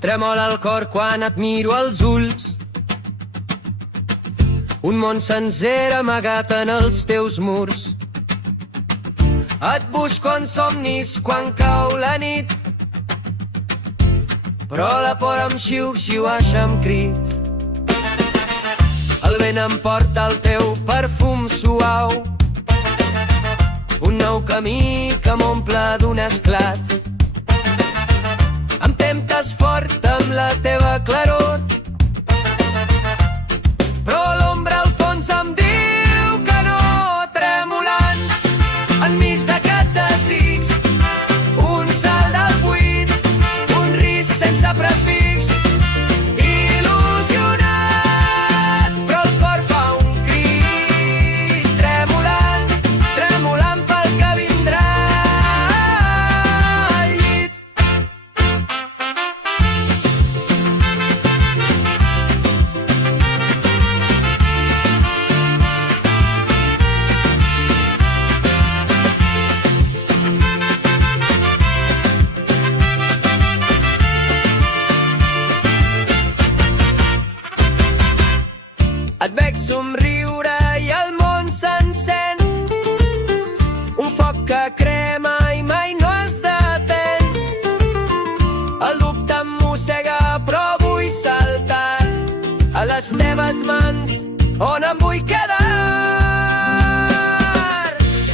Tremola el cor quan et miro als ulls. Un món sencer amagat en els teus murs. Et busco en somnis quan cau la nit, però la por em xiu-xiuaxa amb crit. El vent em porta el teu perfum suau, un nou camí que m'omple d'un esclat. Em temptes fort amb la teva claror, però l'ombra al fons em diu que no. Tremolant enmig d'aquest desig, un salt del buit, un risc sense prefix. Il·lusionat, però el cor fa un crit. Tremolant, tremolant pel que vindrà al llit. Et veig somriure i el món s'encén, un foc que crema i mai no es detén. El dubte em mossega però vull saltar a les teves mans on em vull quedar.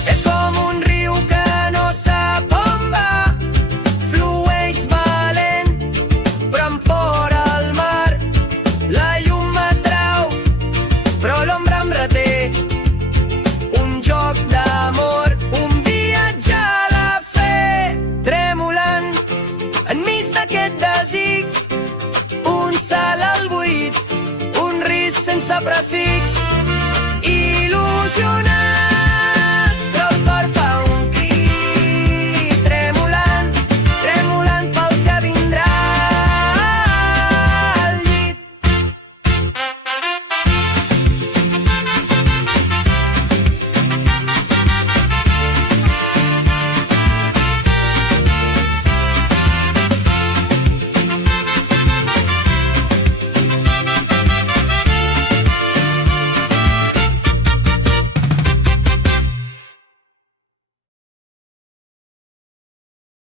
És com un riu que no sap on va, flueix valent però em fora al mar. La llum m'atrau però l'ombra em reté, un joc d'amor, un viatge a la fe. Tremolant enmig d'aquest desig, un salt al buit, un risc sense prefix. Il·lusionat,